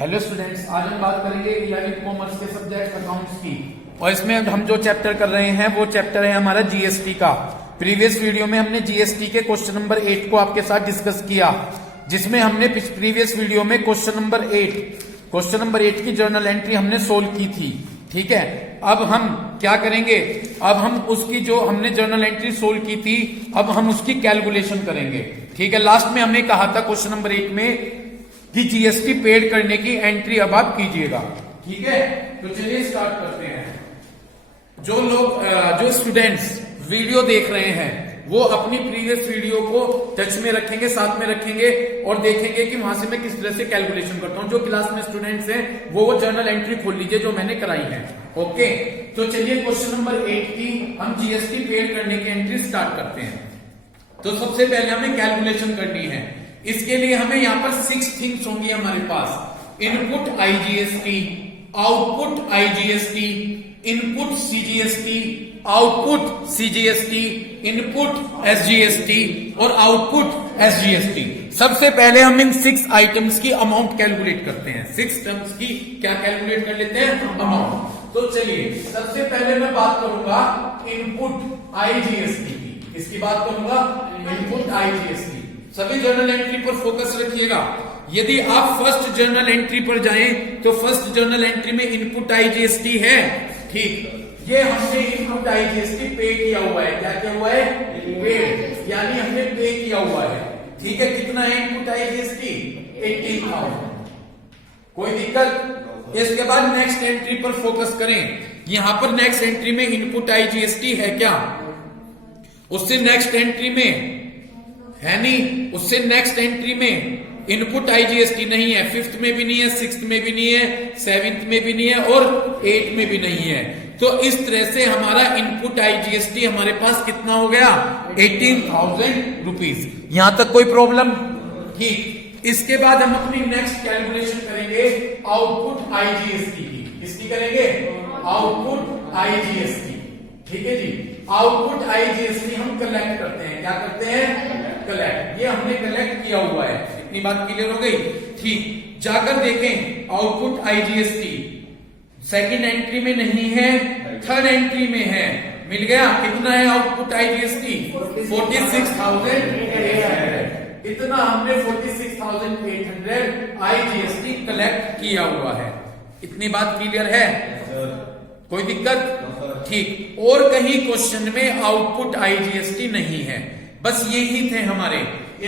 Hello students, आज हम बात करेंगे इलेवेंथ कॉमर्स के सब्जेक्ट अकाउंट्स की। और इसमें हम जो चैप्टर कर रहे हैं वो चैप्टर है हमारा जीएसटी का। प्रीवियस वीडियो में हमने जीएसटी के क्वेश्चन नंबर 8 को आपके साथ डिस्कस किया, जिसमें हमने प्रीवियस वीडियो में क्वेश्चन नंबर 8 की जर्नल एंट्री हमने सोल्व की थी। ठीक है, अब हम क्या करेंगे, अब हम उसकी जो हमने जर्नल एंट्री सोल्व की थी अब हम उसकी कैलकुलेशन करेंगे। ठीक है, लास्ट में हमने कहा था क्वेश्चन नंबर 8 में कि जीएसटी पेड करने की एंट्री अब आप कीजिएगा। ठीक है, तो चलिए स्टार्ट करते हैं। जो स्टूडेंट्स वीडियो देख रहे हैं वो अपनी प्रीवियस वीडियो को टच में रखेंगे, साथ में रखेंगे और देखेंगे कि वहां से मैं किस तरह से कैलकुलेशन करता हूं। जो क्लास में स्टूडेंट्स हैं वो जर्नल एंट्री खोल लीजिए जो मैंने कराई है। ओके, तो चलिए क्वेश्चन नंबर 8 की हम जीएसटी पेड करने की एंट्री स्टार्ट करते हैं। तो सबसे पहले हमें कैलकुलेशन करनी है। इसके लिए हमें यहां पर 6 थिंग्स होंगी हमारे पास। Input IGST, output IGST, input CGST, output CGST, input SGST और आउटपुट एसजीएसटी। सबसे पहले हम इन 6 आइटम्स की अमाउंट कैलकुलेट करते हैं। 6 टर्म्स की क्या कैलकुलेट कर लेते हैं, अमाउंट। तो चलिए सबसे पहले मैं बात करूंगा इनपुट आईजीएसटी की। इसकी बात करूंगा इनपुट आईजीएसटी। सभी जर्नल एंट्री पर फोकस रखिएगा। यदि आप फर्स्ट जर्नल एंट्री पर जाएं तो फर्स्ट जर्नल एंट्री में इनपुट आईजीएसटी है। ठीक, ये हमने इनपुट आईजीएसटी पे किया हुआ है। क्या किया हुआ है, पेड, यानी हमने पे किया हुआ है। ठीक है, कितना है इनपुट आईजीएसटी, 18,000। कोई दिक्कत। इसके बाद नेक्स्ट एंट्री पर फोकस करें। यहां पर नेक्स्ट एंट्री में इनपुट आईजीएसटी है क्या, उससे नेक्स्ट एंट्री में है नहीं, उससे नेक्स्ट एंट्री में इनपुट आईजीएसटी नहीं है। 5th में भी नहीं है, 6th में भी नहीं है, 7th में भी नहीं है और 8 में भी नहीं है। तो इस तरह से हमारा इनपुट आईजीएसटी हमारे पास कितना हो गया, 18,000 रुपीज। यहां तक कोई प्रॉब्लम? ठीक, इसके बाद हम अपनी नेक्स्ट कैलकुलेशन करेंगे आउटपुट आईजीएसटी की। किसकी करेंगे, आउटपुट आईजीएसटी। ठीक है जी, आउटपुट आईजीएसटी हम कलेक्ट करते हैं। क्या करते हैं, कलेक्ट। ये हमने कलेक्ट किया हुआ है। इतनी बात क्लियर हो गई। ठीक, जाकर देखें आउटपुट आईजीएसटी सेकंड एंट्री में नहीं है, थर्ड एंट्री में है। मिल गया। कितना है आउटपुट आईजीएसटी, 46,800। इतना हमने 46,800 आईजीएसटी कलेक्ट किया हुआ है। इतनी बात क्लियर है, कोई दिक्कत? ठीक, और कहीं क्वेश्चन में आउटपुट आईजीएसटी नहीं है, बस यही थे हमारे।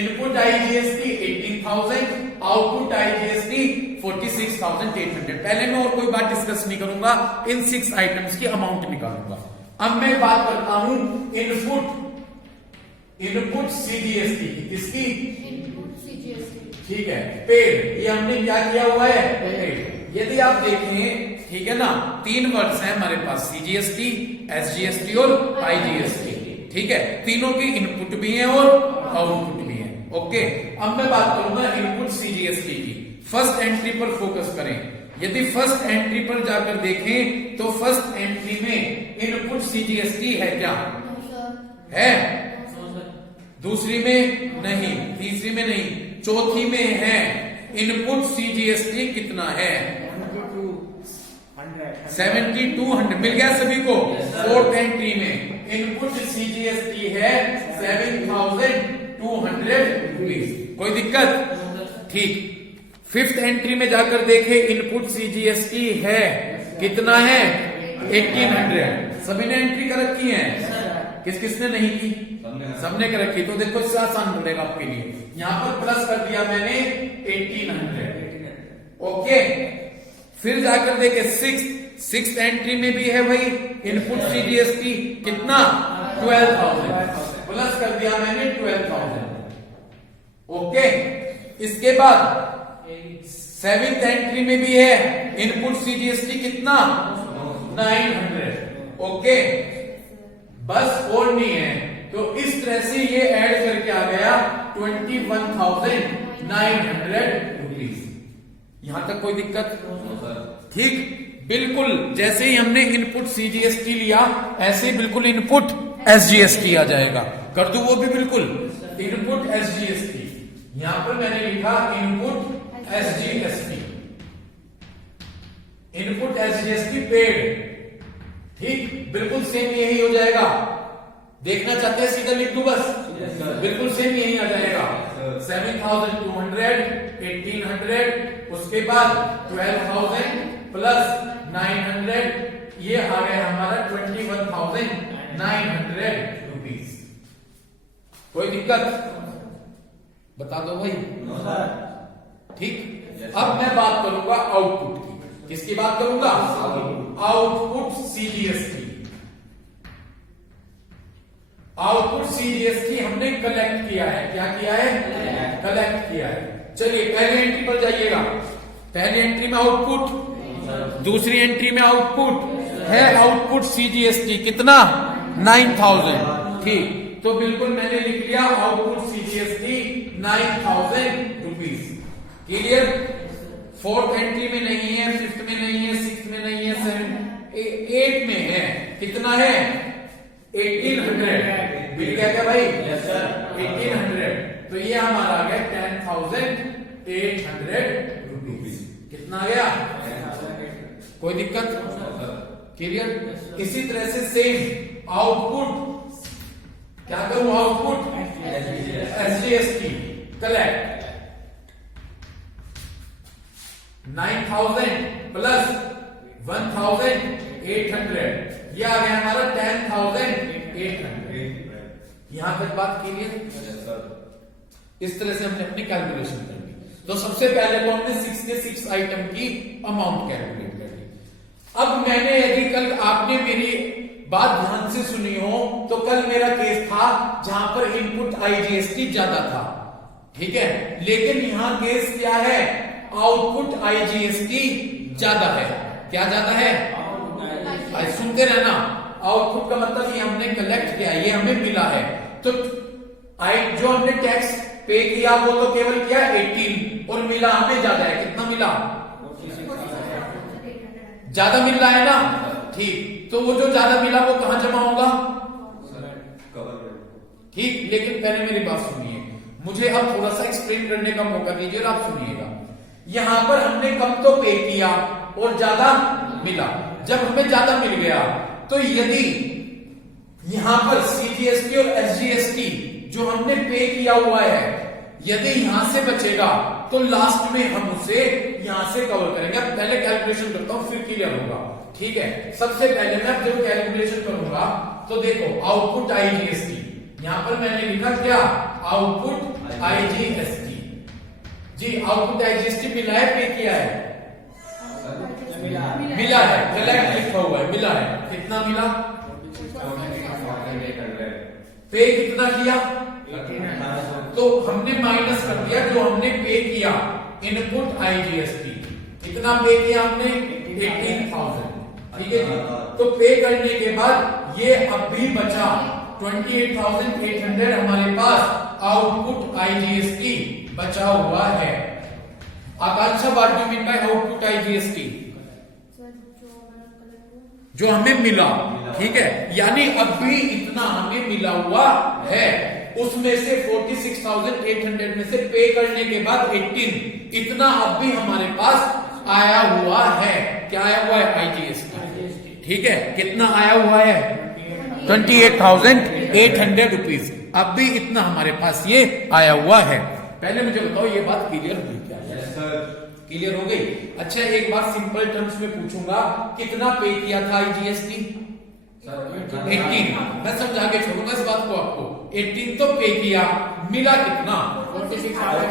Input IGST 18,000, output IGST 46,800। पहले मैं और कोई बात डिस्कस नहीं करूंगा, इन 6 आइटम्स की अमाउंट निकालूंगा। अब मैं बात करता हूं इनपुट सीजीएसटी की। किसकी, इनपुट सीजीएसटी। ठीक है, पेड। ये हमने क्या किया हुआ है, पेड। यदि आप देखें, ठीक है ना, 3 वर्ड्स हैं हमारे पास, सीजीएसटी, एसजीएसटी और आईजीएसटी। ठीक है, तीनों की इनपुट भी है और आउटपुट भी है। ओके, अब मैं बात करूंगा इनपुट सीजीएसटी की। फर्स्ट एंट्री पर फोकस करें। यदि फर्स्ट एंट्री पर जाकर देखें तो फर्स्ट एंट्री में इनपुट सीजीएसटी है क्या, है? दूसरी में नहीं, तीसरी में नहीं, चौथी में है। इनपुट सीजीएसटी कितना है, 7200। मिल गया सभी को। फोर्थ एंट्री में इनपुट सीजीएसटी है 7,200 रुपीज। कोई दिक्कत? ठीक, 5th एंट्री में जाकर देखे इनपुट सीजीएसटी है कितना है, 1800। सभी ने एंट्री कर रखी है, किसने नहीं की, सबने कर रखी। तो देखो इससे आसान पड़ेगा आपके लिए। यहां पर प्लस कर दिया मैंने 1800। ओके, फिर जाकर देखे 6th एंट्री में भी है भाई इनपुट सीजीएसटी कितना, 12,000। प्लस कर दिया मैंने 12,000। ओके, इसके बाद 7th एंट्री में भी है इनपुट सीजीएसटी कितना, 900। ओके, बस और नहीं है। तो इस तरह से ये ऐड करके आ गया 21,900 रुपीज। यहां तक कोई दिक्कत? ठीक, बिल्कुल जैसे ही हमने इनपुट सीजीएसटी लिया ऐसे ही बिल्कुल इनपुट एसजीएसटी आ जाएगा। कर दूं वो भी बिल्कुल, इनपुट एसजीएसटी। यहां पर मैंने लिखा input SGST. Input SGST paid, ठीक, बिल्कुल सेम यही हो जाएगा। देखना चाहते हैं सीधा लिख दूं बस, बिल्कुल सेम यही आ जाएगा। 7,200, 1,800, उसके बाद 12,000 प्लस 900, ये आ गया हमारा 21,900 रुपीज। कोई दिक्कत बता दो भाई, ठीक। अब मैं बात करूंगा आउटपुट की। किसकी बात करूंगा? Output CGST. आउटपुट सीजीएसटी हमने कलेक्ट किया है। क्या किया है? कलेक्ट किया है। चलिए पहले एंट्री पर जाइएगा। पहली एंट्री में आउटपुट, दूसरी एंट्री में आउटपुट है आउटपुट सीजीएसटी कितना? 9,000, ठीक। तो बिल्कुल मैंने लिख लिया output CGST 9,000 rupees. Clear? Fourth entry में नहीं है, फिफ्थ में नहीं है, सिक्स में नहीं है, 8 में है। कितना है? 1,800। बिल क्या क्या भाई? Yes sir, 1,800। तो ये हमारा आ गया 10,800 रुपीज। कितना आ गया? कोई दिक्कत? क्लियर? इसी तरह से सेम आउटपुट, क्या करूं? आउटपुट एसजीएसटी कलेक्ट 9,000 प्लस 1,800, ये आ गया हमारा 10,800। यहां तक बात क्लियर? इस तरह से हमने अपनी कैलकुलेशन कर ली। तो सबसे पहले तो हमने 6 के 6 आइटम की अमाउंट कैलकुलेट कर ली। अब मैंने, यदि कल आपने मेरी बात ध्यान से सुनी हो, तो कल मेरा केस था जहां पर इनपुट आईजीएसटी ज्यादा था, ठीक है। लेकिन यहां केस क्या है? आउटपुट आईजीएसटी ज्यादा है। क्या ज्यादा है? सुनते रहना। आउटपुट का मतलब ये हमने कलेक्ट किया, ये हमें मिला है। तो जो हमने टैक्स पे किया वो तो केवल क्या? 18, और मिला हमें ज्यादा है। कितना मिला? ज्यादा मिल रहा है ना, ठीक। तो वो जो ज्यादा मिला वो कहां जमा होगा? ठीक। लेकिन पहले मेरी बात सुनिए, मुझे अब थोड़ा सा एक्सप्लेन करने का मौका दीजिए और आप सुनिएगा। यहां पर हमने कम तो पे किया और ज्यादा मिला। जब हमें ज्यादा मिल गया तो यदि यहां पर सीजीएसटी और एसजीएसटी जो हमने पे किया हुआ है, यदि यहां से बचेगा तो लास्ट में हम उसे यहां से कवर करेंगे। अब पहले कैलकुलेशन करता हूं, फिर क्लियर होगा, ठीक है। सबसे पहले मैं जब कैलकुलेशन करूंगा तो देखो आउटपुट आईजीएसटी, यहां पर मैंने लिखा क्या? Output IGST. जी, आउटपुट आईजीएसटी मिला है, पे किया है? मिला है, कलेक्ट लिखा हुआ है, मिला है। कितना मिला? पे कितना किया? तो हमने माइनस कर दिया जो हमने पे किया इनपुट आईजीएसटी। कितना पे किया हमने? 18,000, ठीक है जी। तो पे करने के बाद ये अब भी बचा 28,800 हमारे पास आउटपुट आईजीएसटी बचा हुआ है। Akanksha what do you mean by output IGST? जो हमें मिला, ठीक है। यानी अब भी इतना हमें मिला हुआ है। उसमें से 46,800 में से पे करने के बाद 18, इतना अब भी हमारे पास आया हुआ है। क्या आया हुआ है? आईजीएसटी, ठीक है। कितना आया हुआ है? 28,800 रुपीज। अब भी इतना हमारे पास ये आया हुआ है। पहले मुझे बताओ ये बात क्लियर हुई क्या? क्लियर हो गई? अच्छा, एक बार सिंपल टर्म्स में पूछूंगा, कितना पे किया था आईजीएसटी? 18। मैं समझा के छोड़ूंगा इस बात को आपको। 18 तो पे किया, मिला कितना?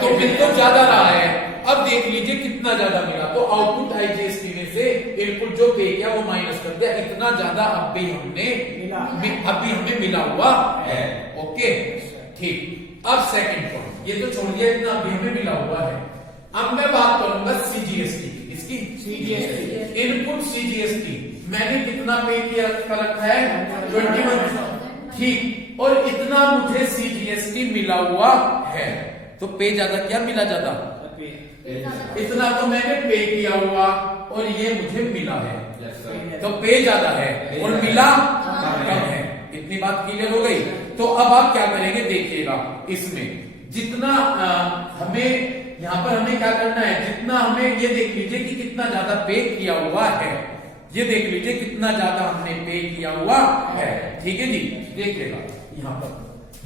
तो बिल तो ज्यादा रहा है। अब देख लीजिए कितना ज्यादा मिला। तो आउटपुट आईजीएसटी में से इनपुट जो पे किया वो माइनस कर दिया। इतना ज्यादा अब भी हमें मिला हुआ है। ओके, ठीक। अब सेकंड पॉइंट, ये तो छोड़ दिया, इतना अभी हमें मिला हुआ है। अब मैं बात करूंगा सीजीएसटी की। इसकी सीजीएसटी, इनपुट सीजीएसटी मैंने कितना पे किया रखा है? 21, ठीक। और इतना मुझे सीजीएसटी मिला हुआ है। तो पे ज्यादा क्या? मिला ज्यादा? इतना तो मैंने पे किया हुआ और ये मुझे मिला है। तो पे ज्यादा है और मिला कम है। इतनी बात क्लियर हो गई? तो अब आप क्या करेंगे देखिएगा, इसमें जितना हमें यहाँ पर हमें क्या करना है, जितना हमें, ये देख लीजिए कि कितना ज्यादा पे किया हुआ है, ये देख लीजिए कितना ज्यादा हमने पे किया हुआ है। ठीक है जी, देख लेगा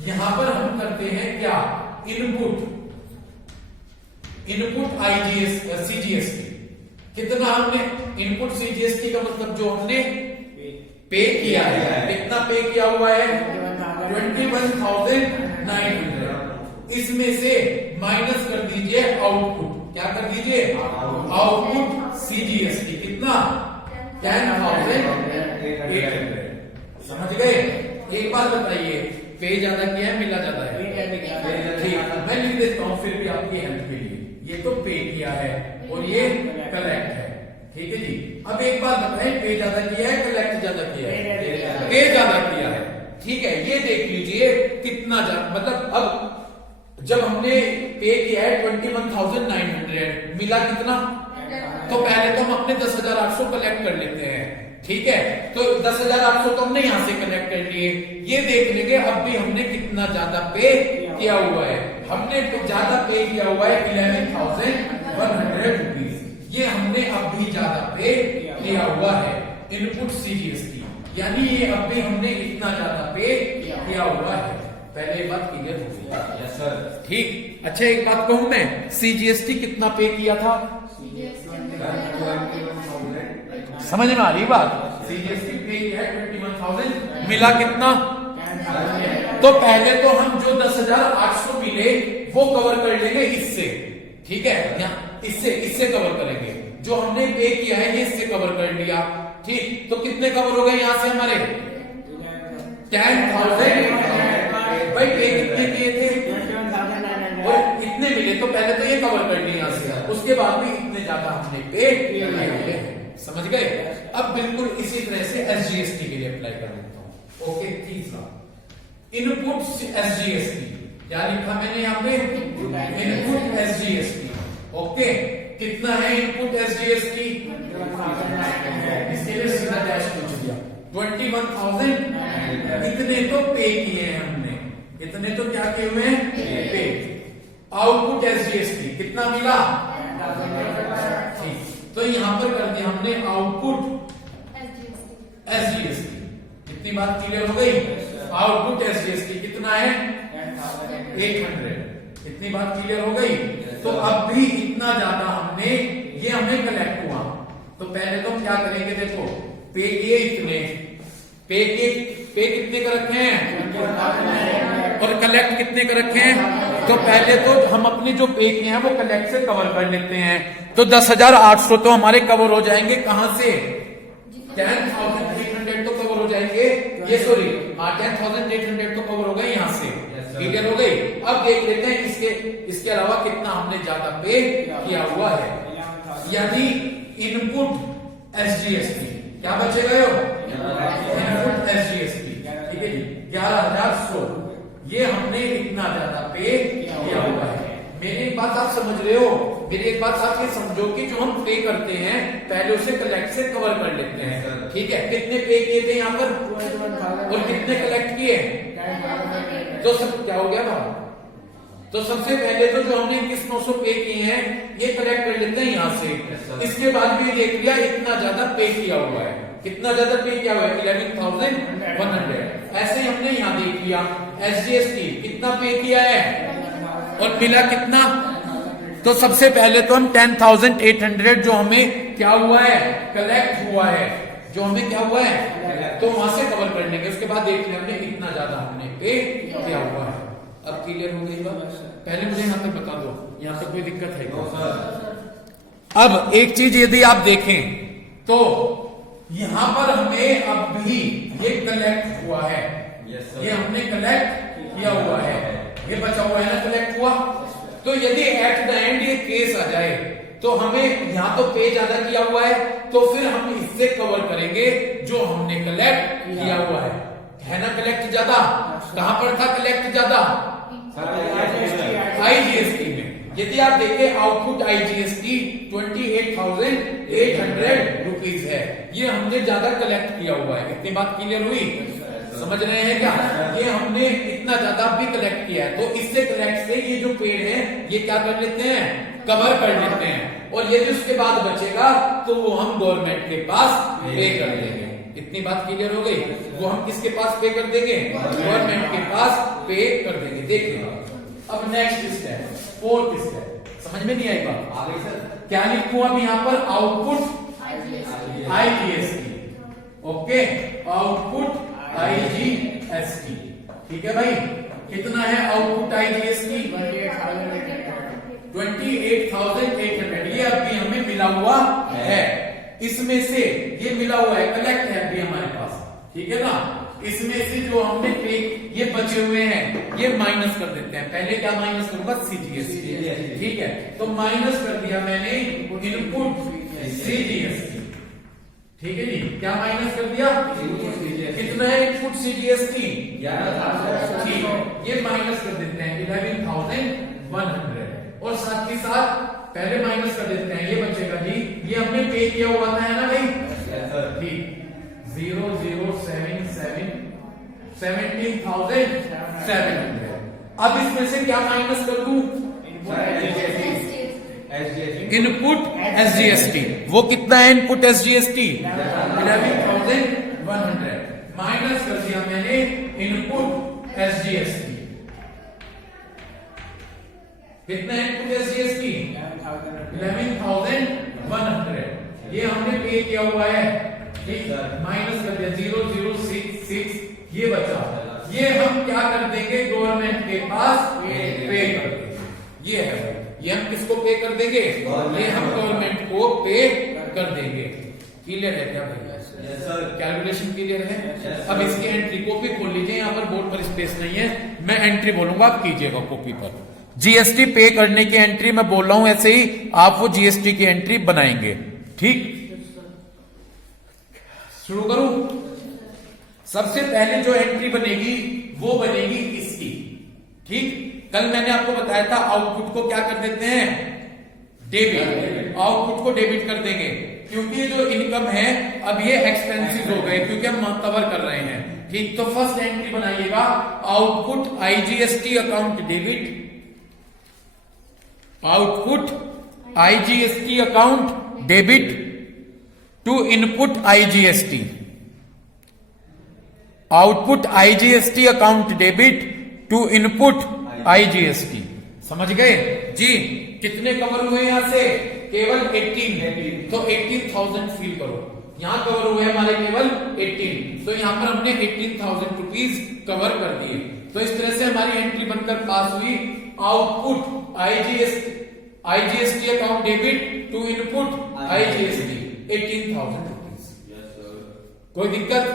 यहाँ पर हम करते हैं क्या, इनपुट आईजीएस सीजीएसटी, कितना हमने इनपुट सीजीएसटी का मतलब जो हमने पे किया है, कितना पे किया हुआ है 21,900, इसमें से माइनस कर दीजिए आउटपुट, क्या कर दीजिए आउटपुट सीजीएसटी, कितना 10,800। समझ गए। एक बात बताइए, पे ज्यादा किया है मिला ज्यादा है, ठीक, मैं लिख देता हूं फिर भी आपकी हेल्प के लिए, ये तो पे किया है और ये कलेक्ट है। ठीक है जी, अब एक बात बताएं, पे ज्यादा किया है कलेक्ट ज्यादा किया है, पे ज्यादा किया है। ठीक है, ये देख लीजिए कितना ज्यादा, मतलब अब जब हमने पे किया है 21,900, मिला कितना, तो पहले तो हम अपने 10,800 कलेक्ट कर लेते हैं। ठीक है, तो 10,800 तो हमने यहां से कलेक्ट कर लिए, ये देख लेंगे अब भी हमने कितना ज्यादा पे किया हुआ है, हमने ज्यादा पे किया हुआ है 11,100 रुपीज, ये हमने अब भी ज्यादा पे किया हुआ है इनपुट सीजीएसटी, यानी ये अब भी हमने इतना ज्यादा पे किया हुआ है। पहले बात क्लियर हो गई? Yes sir. ठीक, अच्छा एक बात कहूं मैं, सीजीएसटी कितना पे किया था, समझ में आ रही बात, सीजीएसटी पे किया है 21,000, मिला कितना, तो पहले तो हम जो 10,800 मिले वो कवर कर लेंगे इससे। ठीक है, इससे कवर करेंगे, जो हमने पे किया है ये इससे कवर कर लिया। ठीक, तो कितने कवर हो गए यहां से हमारे 10,000, भाई पे कितने किए थे और कितने मिले, तो पहले तो ये कवर कर लिया यहां से, उसके बाद भी इतने ज्यादा हमने पे किए हैं। समझ गए। अब बिल्कुल इसी तरह से एसजीएसटी के लिए अप्लाई कर देता हूं। ओके, तीसरा इनपुट एसजीएसटी, क्या लिखा मैंने यहाँ पे, इनपुट एसजीएसटी। ओके, कितना है इनपुट एसजीएसटी, इसके लिए सीधा डैश पूछ दिया, 21,000, इतने तो पे किए हैं हमने, इतने तो क्या किए हुए हैं पे। आउटपुट एसजीएसटी कितना मिला, ठीक, तो यहां पर कर दिया हमने आउटपुट एसजीएसटी, कितनी बात क्लियर हो गई, आउटपुट एसजीएसटी कितना है 800, कितनी बात क्लियर हो गई। तो अब भी इतना ज्यादा हमने, ये हमें कलेक्ट हुआ, तो पहले तो क्या करेंगे, देखो पे किए इतने, पे कितने का रखे हैं और कलेक्ट कितने का रखे हैं, तो पहले तो हम अपने जो पे किए हैं वो कलेक्ट से कवर कर लेते हैं, तो 10,800 तो हमारे कवर हो जाएंगे, कहां से 10,800 तो कवर हो जाएंगे, ये सॉरी 10,800 तो कवर हो गए यहां से, क्लियर हो गई। अब देख लेते हैं इसके अलावा कितना हमने ज्यादा पे किया हुआ है, यानी इनपुट एसजीएसटी, क्या बचेगा इनपुट एसजीएसटी, ठीक है जी 11,100, ये हमने इतना ज्यादा पे किया हुआ है। मेरी एक बात आप समझ रहे हो, मेरी एक बात आप ये समझो कि जो हम पे करते हैं पहले उसे कलेक्ट से कवर कर लेते हैं, ठीक है। कितने पे किए थे यहाँ पर और कितने कलेक्ट किए, तो सब क्या हो गया भाव, तो सबसे पहले तो जो हमने 21,900 पे किए हैं ये कलेक्ट कर लेते हैं यहाँ से, इसके बाद भी देख लिया इतना ज्यादा पे किया हुआ है, कितना ज्यादा पे किया हुआ है 11,100, ऐसे ही हमने यहाँ देख लिया एसजीएसटी कितना पे किया है और मिला कितना, तो सबसे पहले तो हम 10,800 जो हमें क्या हुआ है कलेक्ट हुआ है, जो हमें क्या हुआ है तो वहां से कवर कर लेंगे, उसके बाद देख लिया हमने कितना ज्यादा हमने पे किया हुआ है। अब क्लियर हो गई बात, पहले मुझे यहाँ तक बता दो, यहाँ तक कोई दिक्कत है क्या? अब एक चीज यदि आप देखें तो यहां पर हमें अब भी ये कलेक्ट हुआ है, ये हमने कलेक्ट किया हुआ है, ये बचा हुआ है ना कलेक्ट हुआ, तो यदि एट द एंड ये केस आ जाए तो हमें यहाँ तो पे ज्यादा किया हुआ है, तो फिर हम इससे कवर करेंगे जो हमने कलेक्ट किया हुआ है ना। कलेक्ट ज्यादा कहां पर था, कलेक्ट ज्यादा आईजीएसटी में। यदि आप देखें आउटपुट आईजीएसटी 28,800 रुपीज है, ये हमने ज्यादा कलेक्ट किया हुआ है, इतनी बात क्लियर हुई। समझ रहे हैं क्या? ये हमने इतना ज्यादा भी कलेक्ट किया है, तो इससे कलेक्ट से ये जो पेड़ है ये क्या कर लेते हैं, कवर कर लेते हैं, और ये जो उसके बाद बचेगा तो वो हम गवर्नमेंट के पास पे कर देंगे। इतनी बात क्लियर हो गई? वो हम किसके पास पे कर देंगे, गवर्नमेंट के पास पे कर देंगे। देखिए अब नेक्स्ट स्टेप, फोर्थ स्टेप, समझ में नहीं आएगा आगे सर क्या लिखूं अब यहाँ पर, output IGST, okay, output IGST, ठीक है भाई। कितना है आउटपुट IGST? 28,800, ये अभी हमें मिला हुआ है। इसमें से ये मिला हुआ है, कलेक्ट है अभी हमारे पास, ठीक है ना। इसमें से जो हमने पे ये बचे हुए हैं ये माइनस कर देते हैं। पहले क्या माइनस करूंगा, CGST, ठीक है। तो माइनस कर दिया मैंने इनपुट CGST, ठीक है जी। क्या माइनस कर दिया, कितना है इनपुट CGST, ठीक है, ये माइनस कर देते हैं 11,100, और साथ ही साथ पहले माइनस कर देते हैं, ये बचेगा जी, ये हमने पे किया हुआ था है ना भाई, ठीक, 0077 17,700। अब इसमें से क्या माइनस कर दूं, इनपुट SGST, वो कितना है इनपुट SGST, 11,100, माइनस कर दिया मैंने इनपुट SGST, कितना इनपुट SGST, 11,100, ये हमने पे किया हुआ है, ठीक, माइनस कर दिया 0066, ये बचा, ये हम क्या कर देंगे, गवर्नमेंट के पास पे कर देंगे। ये है, ये हम किसको पे कर देंगे, ये हम गवर्नमेंट को पे कर देंगे। क्लियर है क्या भाई? कैलकुलेशन क्लियर है? अब इसकी एंट्री कॉपी खोल लीजिए, यहाँ पर बोर्ड पर स्पेस नहीं है, मैं एंट्री बोलूंगा, आप कीजिएगा कॉपी पर। GST पे करने की एंट्री मैं बोल रहा हूं, ऐसे ही आप वो GST की एंट्री बनाएंगे, ठीक। शुरू करूं? सबसे पहले जो एंट्री बनेगी वो बनेगी इसकी, ठीक। कल मैंने आपको बताया था आउटपुट को क्या कर देते हैं, डेबिट, आउटपुट को डेबिट कर देंगे, क्योंकि ये जो इनकम है अब ये एक्सपेंसिव हो गए, क्योंकि हम कवर कर रहे हैं, ठीक। तो फर्स्ट एंट्री बनाइएगा, output IGST account debit, output IGST account debit to input IGST, output IGST account debit to input IGST। समझ गए जी? कितने कवर हुए यहां से, केवल 18, तो 18,000 फील करो, यहां कवर हुए हमारे केवल 18, तो यहां पर हमने 18,000 रुपीज कवर कर दिए। तो इस तरह से हमारी एंट्री बनकर पास हुई, output IGST account debit to input IGST 18,000 rupees. कोई दिक्कत?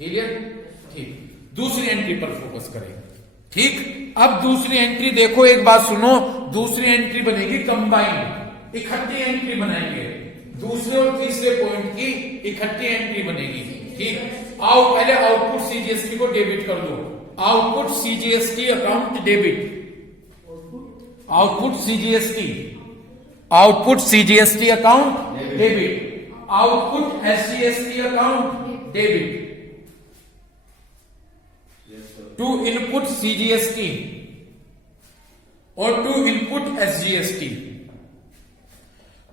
क्लियर? ठीक, दूसरी एंट्री पर फोकस करें, ठीक। अब दूसरी एंट्री देखो, एक बात सुनो, दूसरी एंट्री बनेगी कंबाइंड, इकट्ठी एंट्री बनाएंगे, दूसरे और तीसरे पॉइंट की इकट्ठी एंट्री बनेगी, ठीक। आओ पहले आउटपुट CGST को डेबिट कर दो, output CGST account debit, output CGST account debit, output SGST account debit to input CGST और टू इनपुट SGST।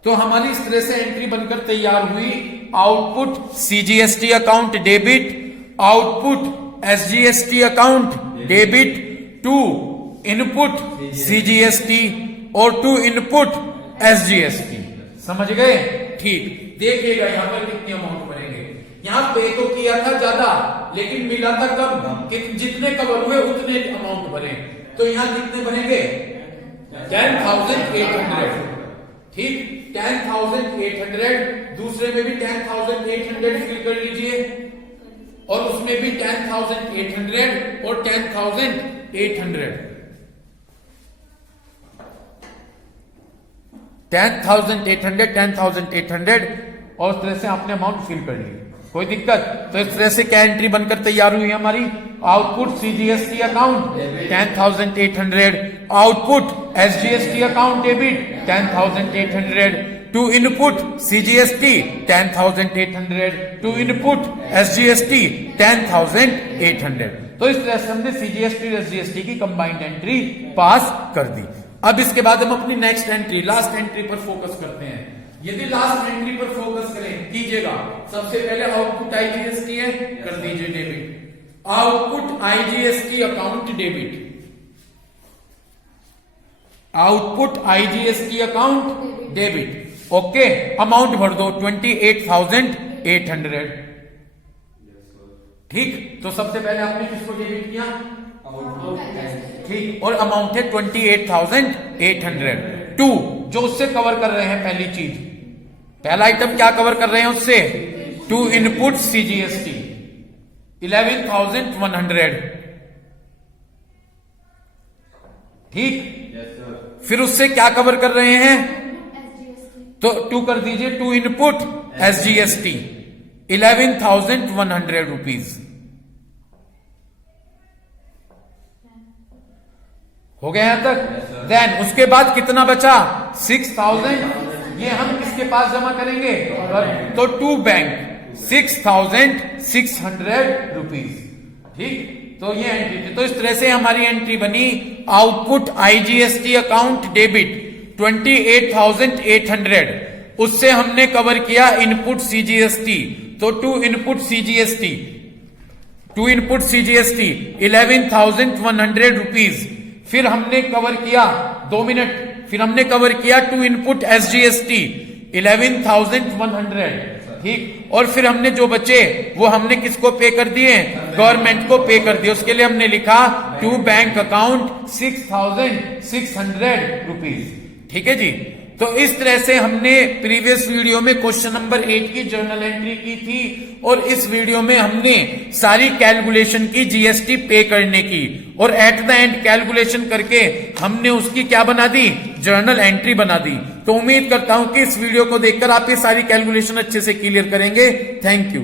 तो हमारी इस तरह से एंट्री बनकर तैयार हुई, output CGST account debit, output SGST account debit to input CGST और टू इनपुट SGST। समझ गए? ठीक, देखिएगा यहां पर कितनी अमाउंट बनेंगे। यहां पे तो किया था ज्यादा, लेकिन मिला था कम, जितने कवर हुए उतने अमाउंट बने, तो यहां कितने बनेंगे, 10,800, ठीक, 10,800। दूसरे में भी 10,800 फिल कर लीजिए, और उसमें भी 10,800 और 10,800, 10,800, 10,800, और उस तरह से आपने अमाउंट फिल कर ली। कोई दिक्कत? तो इस तरह से क्या एंट्री बनकर तैयार हुई हमारी, output CGST account 10,800, output SGST account debit 10,800 to input CGST 10,800, to input SGST 10,800। तो इस तरह से हमने CGST और SGST की कंबाइंड एंट्री पास कर दी। अब इसके बाद हम अपनी नेक्स्ट एंट्री, लास्ट एंट्री पर फोकस करते हैं। यदि लास्ट एंट्री पर फोकस करें, कीजिएगा, सबसे पहले आउटपुट IGST है, कर दीजिए debit. Output IGST account debit, output IGST account debit. Okay, amount भर दो 28,800। ठीक, तो सबसे पहले आपने किसको डेबिट किया? ठीक, और अमाउंट है 28,800। टू, जो उससे कवर कर रहे हैं, पहली चीज, पहला आइटम क्या कवर कर रहे हैं उससे? To input CGST 11,100। ठीक, फिर उससे क्या कवर कर रहे हैं? तो टू कर दीजिए, टू इनपुट SGST 11,100 रुपीज। हो गया यहां तक? देन उसके बाद कितना बचा? 6,000। ये हम किसके पास जमा करेंगे? तो टू बैंक 6,600 रुपीज। ठीक, तो ये एंट्री थी। तो इस तरह से हमारी एंट्री बनी, आउटपुट IGST अकाउंट डेबिट 28,800, उससे हमने कवर किया इनपुट CGST, तो टू इनपुट CGST 11,100 रुपीज। फिर हमने कवर किया, 2 मिनट, फिर हमने कवर किया टू इनपुट SGST 11,100। ठीक, और फिर हमने जो बचे वो हमने किसको पे कर दिए? गवर्नमेंट को पे कर दिए। उसके लिए हमने लिखा टू बैंक अकाउंट 6,600 रुपीज। ठीक है जी। तो इस तरह से हमने प्रीवियस वीडियो में क्वेश्चन नंबर 8 की जर्नल एंट्री की थी, और इस वीडियो में हमने सारी कैलकुलेशन की GST पे करने की, और एट द एंड कैलकुलेशन करके हमने उसकी क्या बना दी? जर्नल एंट्री बना दी। तो उम्मीद करता हूं कि इस वीडियो को देखकर आप ये सारी कैलकुलेशन अच्छे से क्लियर करेंगे। Thank you.